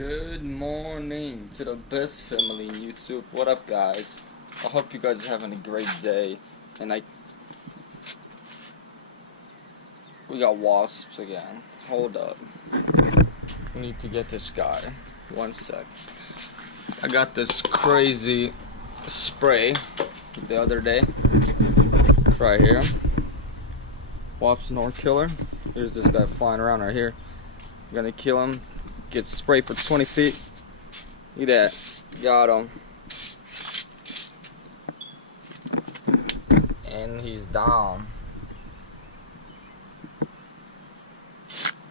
Good morning to the best family in YouTube. What up, guys? I hope you guys are having a great day. And we got wasps again. Hold up. We need to get this guy. One sec. I got this crazy spray the other day. It's right here. Wasp Nord Killer. Here's this guy flying around right here. I'm gonna kill him. Get sprayed for 20 feet. Look at that. Got him. And he's down.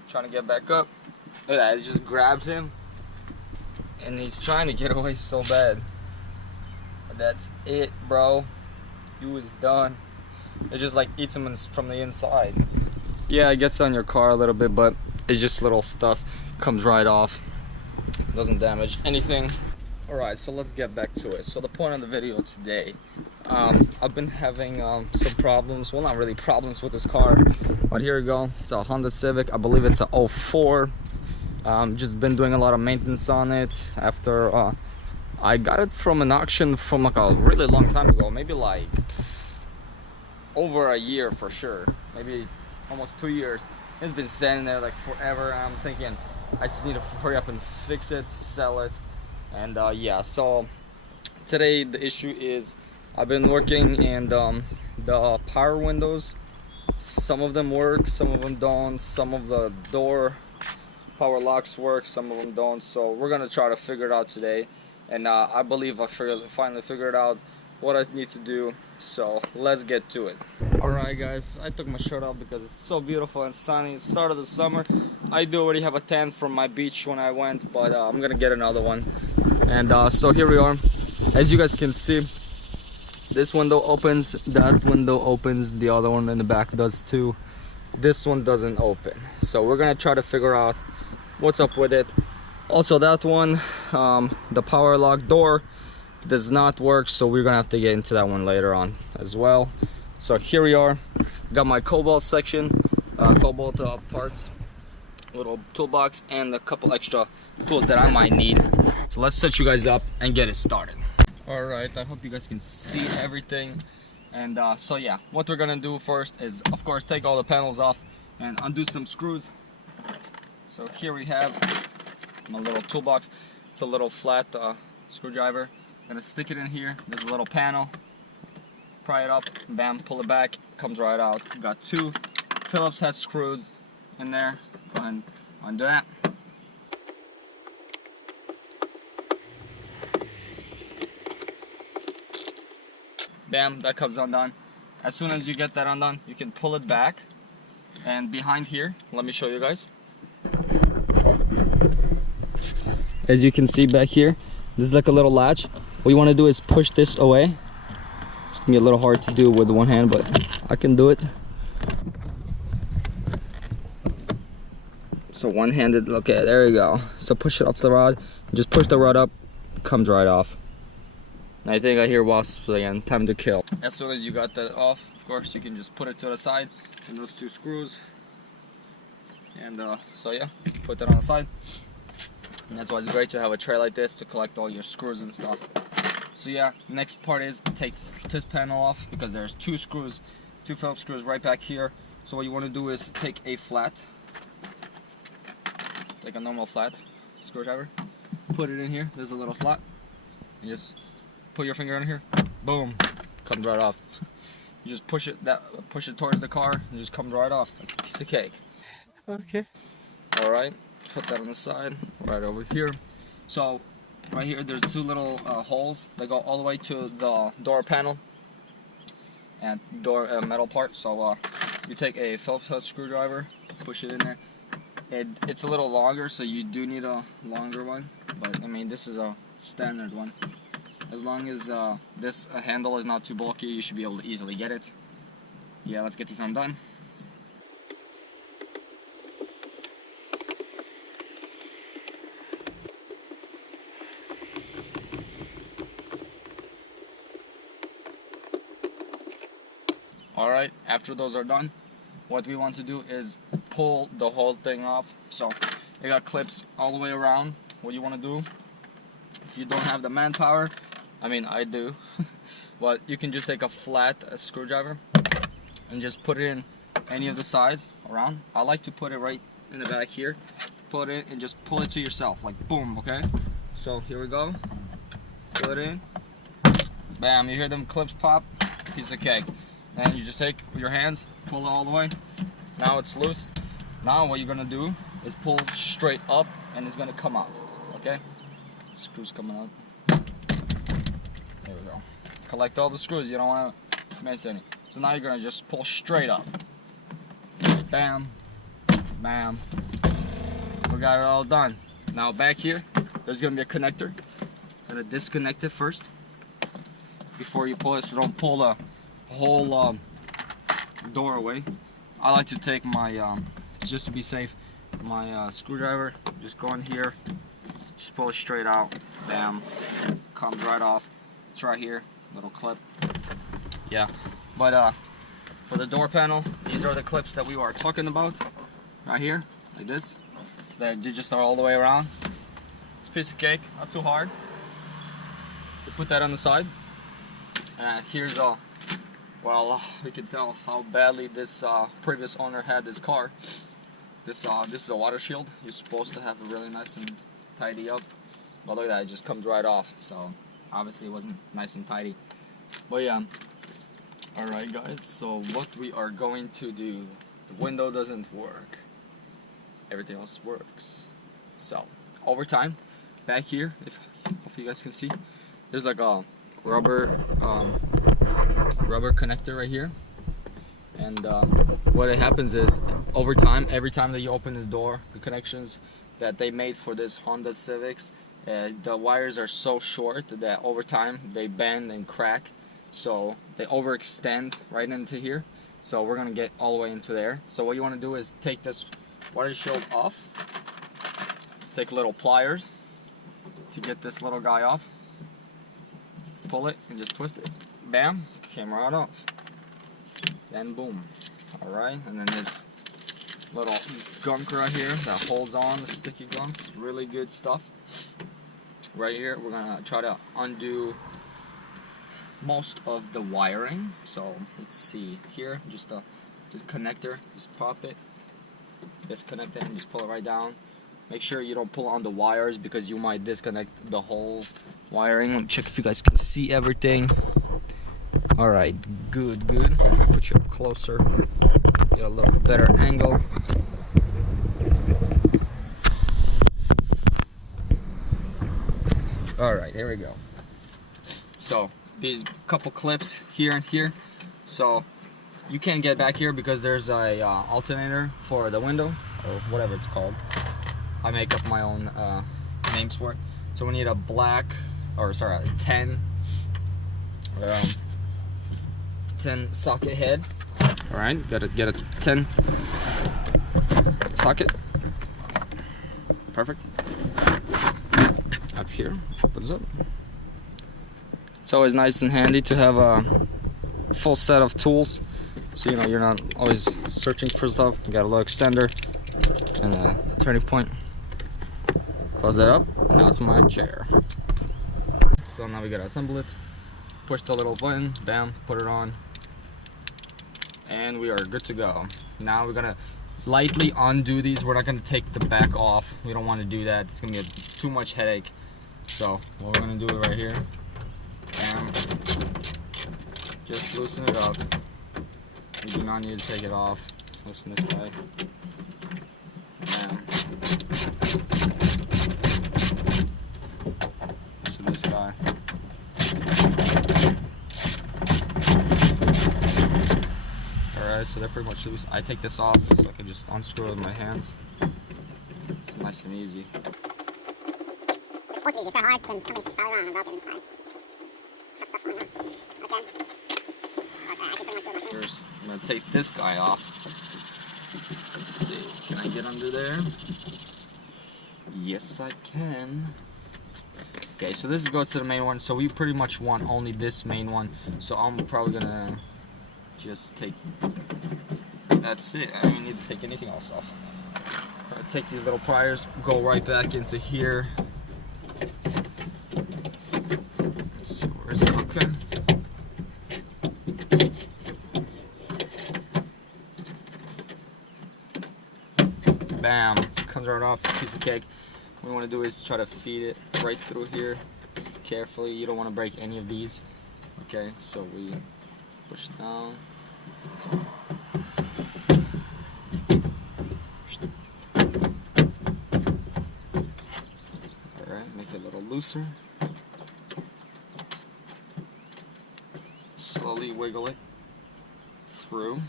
Trying to get back up. Look at that. It just grabs him. And he's trying to get away so bad. But that's it, bro. He was done. It just like eats him from the inside. Yeah, it gets on your car a little bit, but it's just little stuff. Comes right off, doesn't damage anything. Alright, so let's get back to it. So the point of the video today, I've been having some problems, well, not really problems with this car, but here we go. It's a Honda Civic. I believe it's a 04. Just been doing a lot of maintenance on it after I got it from an auction from like a really long time ago, maybe like over a year for sure, maybe almost 2 years. It's been standing there like forever. I'm thinking I just need to hurry up and fix it, sell it, and yeah. So today the issue is I've been working, and the power windows, some of them work, some of them don't. Some of the door power locks work, some of them don't. So we're gonna try to figure it out today, and I believe I finally figured out what I need to do. So let's get to it. Alright guys, I took my shirt off because it's so beautiful and sunny. It's the start of the summer. I do already have a tan from my beach when I went, but I'm gonna get another one. And so here we are. As you guys can see, this window opens, that window opens, the other one in the back does too. This one doesn't open. So we're gonna try to figure out what's up with it. Also that one, the power lock door does not work, so we're gonna have to get into that one later on as well. So here we are. Got my cobalt section, cobalt parts, little toolbox, and a couple extra tools that I might need. So let's set you guys up and get it started. Alright, I hope you guys can see everything. And so yeah, what we're gonna do first is, of course, take all the panels off and undo some screws. So here we have my little toolbox. It's a little flat screwdriver. Gonna stick it in here. There's a little panel. Pry it up, bam, pull it back, comes right out. Got two Phillips head screws in there. Go ahead and undo that. Bam, that comes undone. As soon as you get that undone, you can pull it back. And behind here, let me show you guys. As you can see back here, this is like a little latch. What you want to do is push this away. It's gonna be a little hard to do with one hand, but I can do it. So one-handed, okay, there you go. So push it off the rod, just push the rod up, it comes right off. And I think I hear wasps again, time to kill. As soon as you got that off, of course, you can just put it to the side, and those two screws. And so yeah, put that on the side. And that's why it's great to have a tray like this to collect all your screws and stuff. So yeah, next part is take this panel off, because there's two screws, two Phillips screws right back here. So what you want to do is take a flat, take a normal flat screwdriver, put it in here. There's a little slot. You just put your finger in here, boom, comes right off. You just push it towards the car, and it just comes right off. It's like a piece of cake. Okay. All right. Put that on the side, right over here. So right here there's two little holes that go all the way to the door panel and door metal part. So you take a Phillips head screwdriver, push it in there. It's a little longer, so you do need a longer one, but I mean this is a standard one. As long as this handle is not too bulky, you should be able to easily get it. Yeah, let's get this undone. Alright, after those are done, what we want to do is pull the whole thing off. So it got clips all the way around, what you want to do, if you don't have the manpower, I mean I do, but you can just take a flat screwdriver and just put it in any of the sides around. I like to put it right in the back here. Put it and just pull it to yourself, like boom, okay? So here we go. Put it in. Bam, you hear them clips pop? Piece of cake. And you just take your hands, pull it all the way. Now it's loose. Now what you're gonna do is pull straight up and it's gonna come out, okay? Screws coming out. There we go. Collect all the screws, you don't wanna miss any. So now you're gonna just pull straight up. Bam, bam. We got it all done. Now back here, there's gonna be a connector. Gonna disconnect it first before you pull it, so don't pull the whole door away. I like to take my, just to be safe, my screwdriver, just go in here, just pull it straight out, bam, comes right off. It's right here, little clip. Yeah, but for the door panel, these are the clips that we were talking about, right here, like this. They just are all the way around. It's a piece of cake, not too hard. You put that on the side. Here's well, we can tell how badly this previous owner had this car. This is a water shield. You're supposed to have it really nice and tidy up. But look at that, it just comes right off. So obviously it wasn't nice and tidy. But yeah. Alright guys, so what we are going to do, the window doesn't work. Everything else works. So over time, back here, if you guys can see, there's like a rubber connector right here, and what happens is over time, every time that you open the door, the connections that they made for this Honda Civics, the wires are so short that over time they bend and crack, so they overextend right into here. So we're gonna get all the way into there. So what you want to do is take this water shield off, take little pliers to get this little guy off, pull it and just twist it, bam, came right off, then boom. Alright, and then this little gunk right here that holds on, the sticky gunks, really good stuff. Right here we're gonna try to undo most of the wiring. So let's see here, just a connector, just pop it, disconnect it and just pull it right down. Make sure you don't pull on the wires because you might disconnect the whole wiring. Let me check if you guys can see everything. Alright, good. Put you up closer, get a little better angle. Alright, here we go. So these couple clips here and here, so you can't get back here because there's a alternator for the window, or whatever it's called. I make up my own names for it. So we need a black, or sorry, a 10 socket head. Alright, gotta get a 10 socket. Perfect. Up here, opens up. It's always nice and handy to have a full set of tools, so you know you're not always searching for stuff. You got a little extender and a turning point. Close that up. Now it's my chair. So now we gotta assemble it. Push the little button, bam, put it on, and we are good to go. Now we're gonna lightly undo these. We're not gonna take the back off. We don't want to do that. It's gonna be too much headache. So what we're gonna do it right here. Bam. Just loosen it up. You do not need to take it off. Loosen this guy. Bam. Loosen this guy. Alright, so they're pretty much loose. I take this off so I can just unscrew it with my hands. It's nice and easy. It's supposed to be easy. If they're hard, then something's just fell around and broken inside. That's stuff going on. Okay. I can pretty much do it myself. First, I'm going to take this guy off. Let's see. Can I get under there? Yes, I can. Okay, so this goes to the main one. So we pretty much want only this main one. So I'm probably going to just take... That's it. I don't need to take anything else off. Take these little pliers, go right back into here. Is it okay? Bam! Comes right off, piece of cake. What we want to do is try to feed it right through here, carefully. You don't want to break any of these. Okay, so we push down. Alright, make it a little looser. Slowly wiggle it through.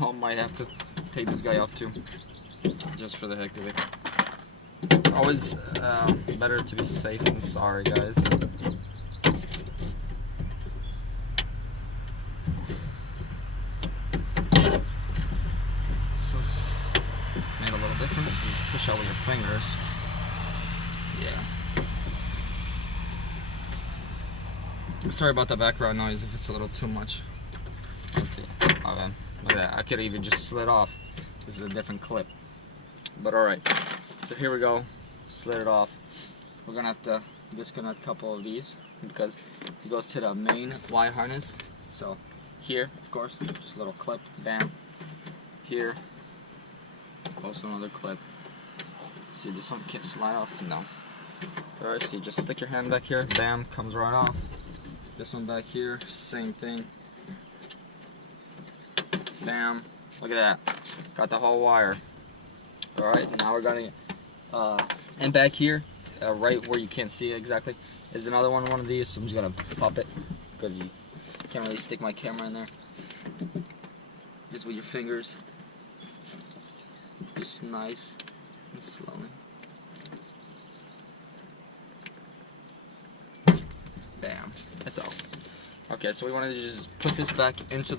I might have to take this guy off too, just for the heck of it. It's always better to be safe than sorry, guys. So it's made a little different. You just push out with your fingers. Yeah. Sorry about the background noise if it's a little too much. Let's see. Oh man, look at that. I could even just slid off. This is a different clip. But alright. So here we go. Slid it off. We're gonna have to disconnect a couple of these because it goes to the main Y harness. So here, of course, just a little clip. Bam. Here. Also another clip. See, this one can't slide off. No. Alright, so you just stick your hand back here. Bam. Comes right off. This one back here. Same thing. Bam. Look at that. Got the whole wire. Alright, now we're gonna and back here, right where you can't see it exactly, is another one of these, so I'm just gonna pop it because you can't really stick my camera in there. Just with your fingers. Just nice and slowly. Bam. That's all. Okay, so we want to just put this back into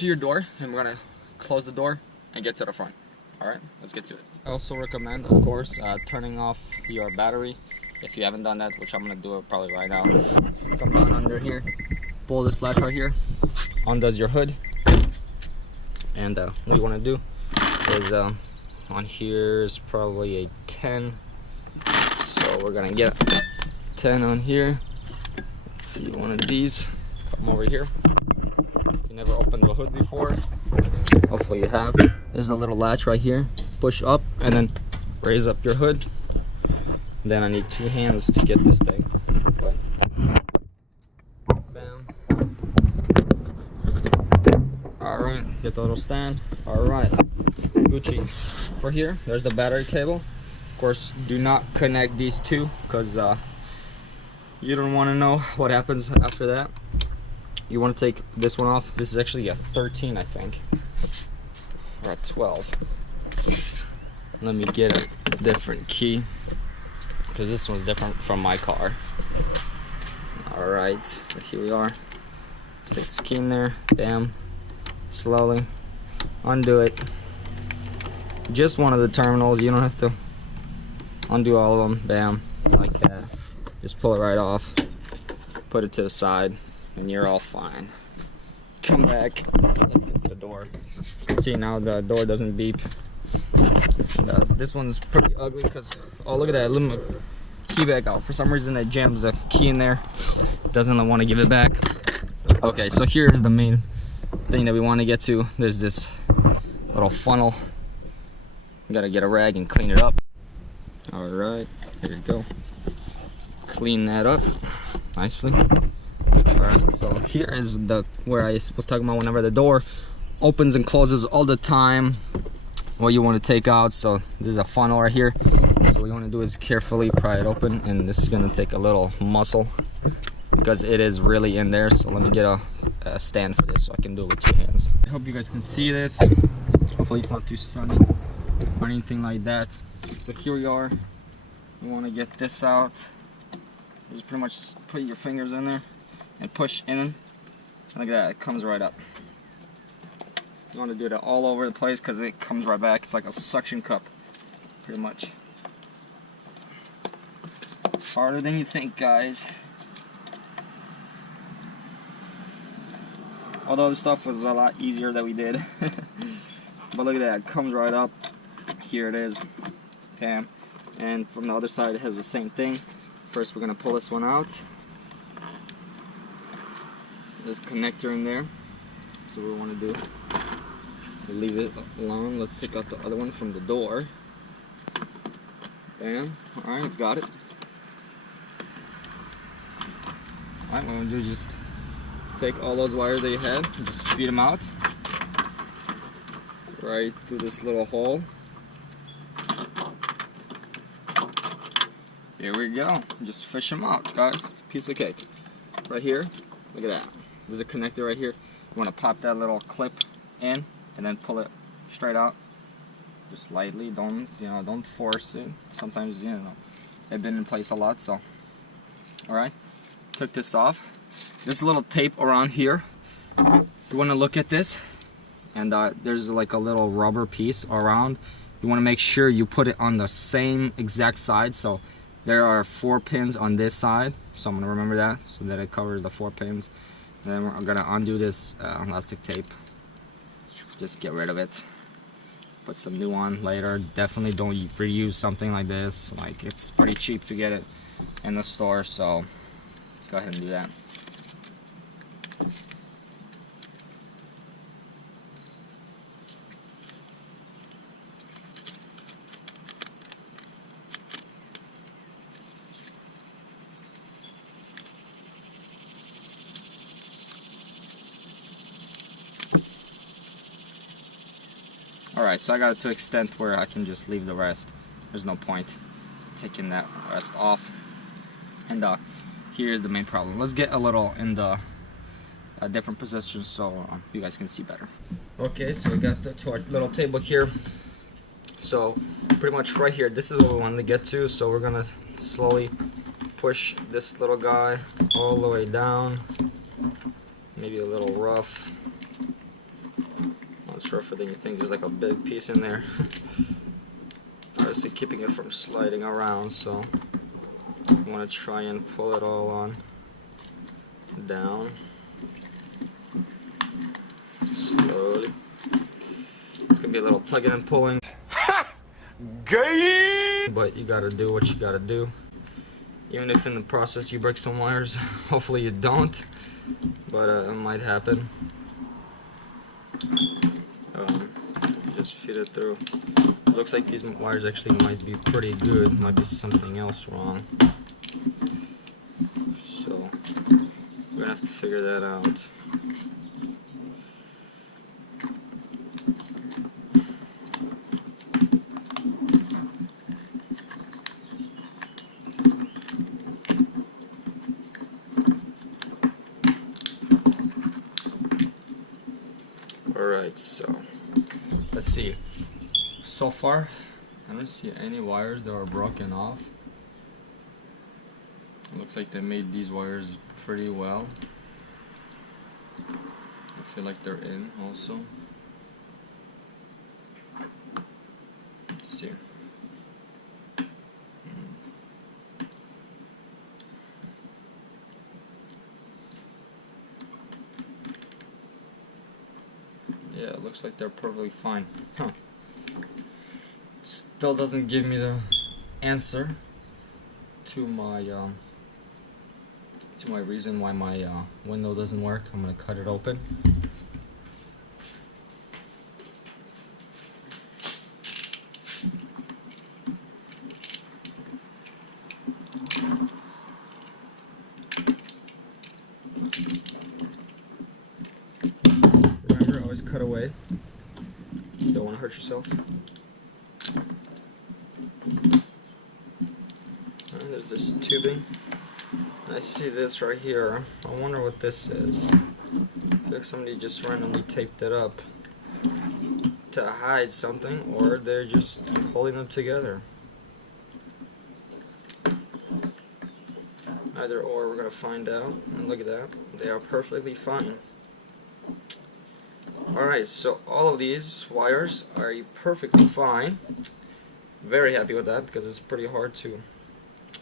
your door, and we're gonna close the door and get to the front. Alright, let's get to it. I also recommend, of course, turning off your battery if you haven't done that, which I'm gonna do it probably right now. Come down under here, pull this latch right here, undoes your hood, and what you want to do is on here is probably a 10, so we're gonna get 10 on here. Let's see, one of these. Come over here. You never opened the hood before. Hopefully you have. There's a little latch right here. Push up and then raise up your hood. Then I need 2 hands to get this thing. But, bam. Alright, get the little stand. Alright, Gucci. For here, there's the battery cable. Of course, do not connect these two because you don't want to know what happens after that. You want to take this one off. This is actually a 13, I think. Or a 12. Let me get a different key because this one's different from my car. Alright, so here we are. Stick this key in there. Bam. Slowly. Undo it. Just one of the terminals. You don't have to undo all of them. Bam. Like that. Just pull it right off. Put it to the side. And you're all fine. Come back. Let's get to the door. See, now the door doesn't beep. And, this one's pretty ugly because, oh, look at that. Let me key back out. For some reason, it jams the key in there. Doesn't want to give it back. Okay, so here's the main thing that we want to get to. There's this little funnel. You gotta get a rag and clean it up. All right, here you go. Clean that up nicely. Alright, so here is the where I was talking about whenever the door opens and closes all the time, what you want to take out. So there's a funnel right here. So what you want to do is carefully pry it open, and this is going to take a little muscle because it is really in there. So let me get a stand for this so I can do it with 2 hands. I hope you guys can see this. Hopefully it's not too sunny or anything like that. So here we are. You want to get this out. Just pretty much put your fingers in there and push in. Like that, it comes right up. You want to do that all over the place because it comes right back. It's like a suction cup, pretty much. Harder than you think, guys. All the other stuff was a lot easier that we did. But look at that, it comes right up. Here it is. Bam. And from the other side it has the same thing. First we're gonna pull this one out. There's a connector in there. So what we want to do, we'll leave it alone. Let's take out the other one from the door. Bam. Alright, got it. Alright, what we're gonna do is just take all those wires that you had and just feed them out. Right through this little hole. Here we go. Just fish them out, guys. Piece of cake. Right here. Look at that. There's a connector right here. You want to pop that little clip in and then pull it straight out. Just lightly. Don't force it. Sometimes they've been in place a lot. So, all right. Took this off. This little tape around here. You want to look at this, and there's like a little rubber piece around. You want to make sure you put it on the same exact side. So there are 4 pins on this side, so I'm going to remember that so that it covers the 4 pins. And then I'm going to undo this elastic tape. Just get rid of it. Put some new on later. Definitely don't reuse something like this. Like, it's pretty cheap to get it in the store, so go ahead and do that. Alright, so I got it to an extent where I can just leave the rest. There's no point taking that rest off. And here's the main problem. Let's get a little in the different positions so you guys can see better. Okay, so we got to our little table here. So pretty much right here, this is what we wanted to get to. So we're gonna slowly push this little guy all the way down. Maybe a little rough. It's rougher than you think. There's like a big piece in there. Obviously keeping it from sliding around, so you want to try and pull it all on down slowly. It's gonna be a little tugging and pulling. But you gotta do what you gotta do. Even if in the process you break some wires, hopefully you don't, but it might happen. Just feed it through. Looks like these wires actually might be pretty good. Might be something else wrong. So we're gonna have to figure that out. Alright, so let's see. So far, I don't see any wires that are broken off. It looks like they made these wires pretty well. I feel like they're in also. Let's see. Yeah, it looks like they're perfectly fine. Huh. Still doesn't give me the answer to my reason why my window doesn't work. I'm gonna cut it open. Remember, always cut away. Don't want to hurt yourself. There's this tubing. I see this right here. I wonder what this is. I feel like somebody just randomly taped it up to hide something, or they're just holding them together. Either or, we're gonna find out. And look at that. They are perfectly fine. Alright, so all of these wires are perfectly fine. Very happy with that because it's pretty hard to,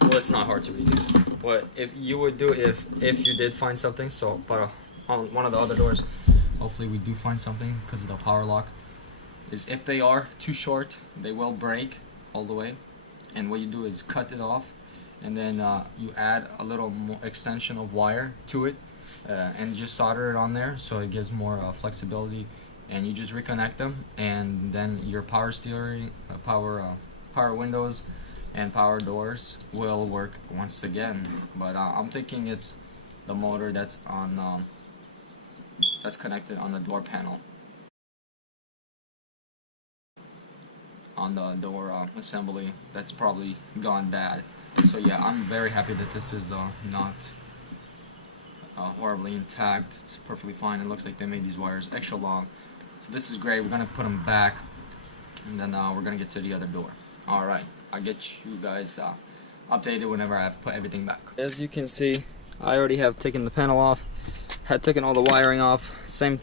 well, it's not hard to read. What if you would do if you did find something? So, but on one of the other doors, hopefully we do find something because of the power lock. is if they are too short, they will break all the way. And what you do is cut it off, and then you add a little more extension of wire to it, and just solder it on there so it gives more flexibility. And you just reconnect them, and then your power steering, power windows, and power doors will work once again. But I'm thinking it's the motor that's on that's connected on the door panel, on the door assembly, that's probably gone bad. So yeah, I'm very happy that this is not horribly intact. It's perfectly fine. It looks like they made these wires extra long. So this is great. We're gonna put them back, and then we're gonna get to the other door. Alright, I'll get you guys updated whenever I have put everything back. As you can see, I already have taken the panel off, had taken all the wiring off, same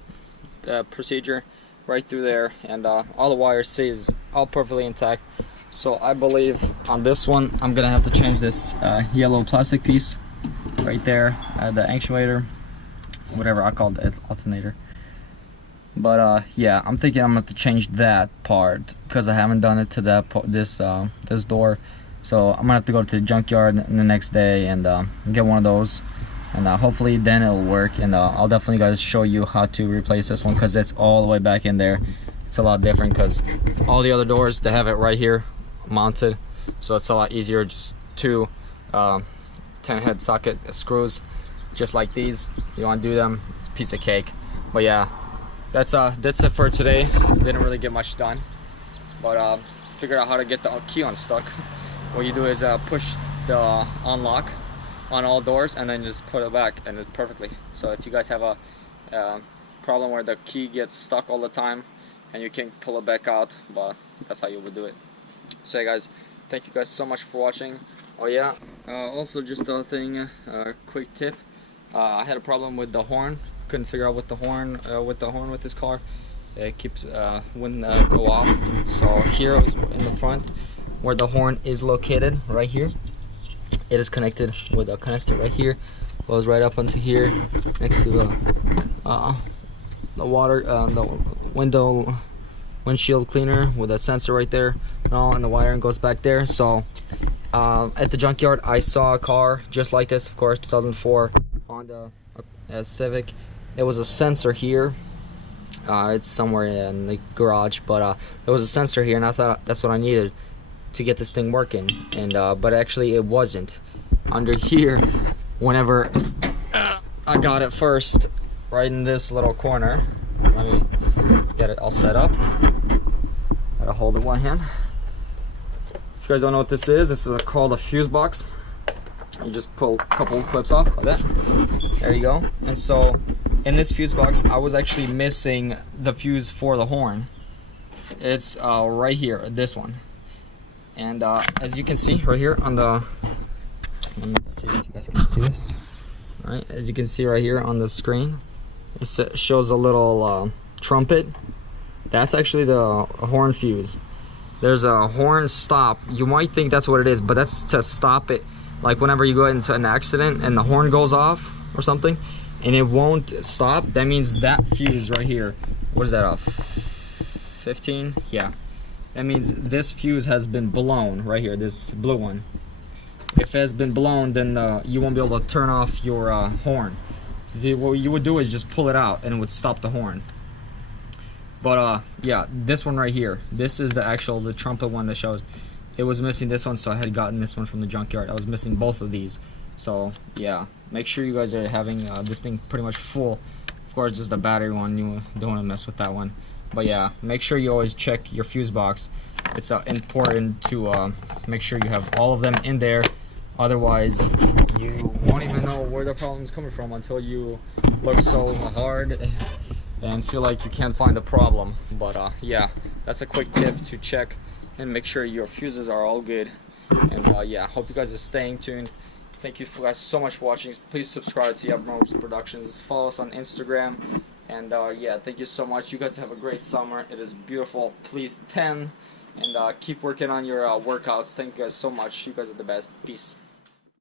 procedure right through there, and all the wires stays all perfectly intact. So I believe on this one I'm gonna have to change this yellow plastic piece right there, the actuator, whatever I call it, alternator. But yeah, I'm thinking I'm gonna have to change that part because I haven't done it to that this door. So I'm gonna have to go to the junkyard the next day and get one of those, and hopefully then it'll work. And I'll definitely guys show you how to replace this one because it's all the way back in there. It's a lot different because all the other doors, they have it right here mounted, so it's a lot easier. Just two 10-head socket screws, just like these. You want to do them, it's a piece of cake. But yeah, that's it for today. Didn't really get much done, but figured out how to get the key unstuck. What you do is push the unlock on all doors and then just put it back, and it's perfectly. So if you guys have a problem where the key gets stuck all the time and you can't pull it back out, but that's how you would do it. So yeah guys, thank you guys so much for watching. Oh yeah, also just a thing, quick tip. I had a problem with the horn. Couldn't figure out what the horn with this car. It keeps wouldn't go off. So here is in the front where the horn is located, right here. It is connected with a connector right here. Goes right up onto here, next to the water, the windshield cleaner with a sensor right there, and the wiring goes back there. So at the junkyard I saw a car just like this, of course, 2004 Honda Civic. There was a sensor here. It's somewhere in the garage, but there was a sensor here, and I thought that's what I needed to get this thing working. And but actually it wasn't. Under here, whenever I got it first, right in this little corner. Let me get it all set up. Gotta hold it one hand. If you guys don't know what this is called a fuse box. You just pull a couple clips off like that. There you go. And so in this fuse box, I was actually missing the fuse for the horn. It's right here, this one. And as you can see right here on the, let me see if you guys can see this. All right, as you can see right here on the screen, it shows a little trumpet. That's actually the horn fuse. There's a horn stop. You might think that's what it is, but that's to stop it. Like whenever you go into an accident and the horn goes off or something and it won't stop, that means that fuse right here, what is that, off 15? Yeah, that means this fuse has been blown right here, this blue one. If it has been blown, then you won't be able to turn off your horn. So what you would do is just pull it out and it would stop the horn. But yeah, this one right here, this is the trumpet one that shows. It was missing this one, so I had gotten this one from the junkyard. I was missing both of these. So yeah, make sure you guys are having this thing pretty much full. Of course, just the battery one, you don't want to mess with that one. But yeah, make sure you always check your fuse box. It's important to make sure you have all of them in there. Otherwise, you won't even know where the problem's coming from until you look so hard and feel like you can't find the problem. But yeah, that's a quick tip to check and make sure your fuses are all good. And yeah, hope you guys are staying tuned. Thank you guys so much for watching. Please subscribe to Yabros Productions. Follow us on Instagram. And yeah, thank you so much. You guys have a great summer. It is beautiful. Please 10. And keep working on your workouts. Thank you guys so much. You guys are the best. Peace.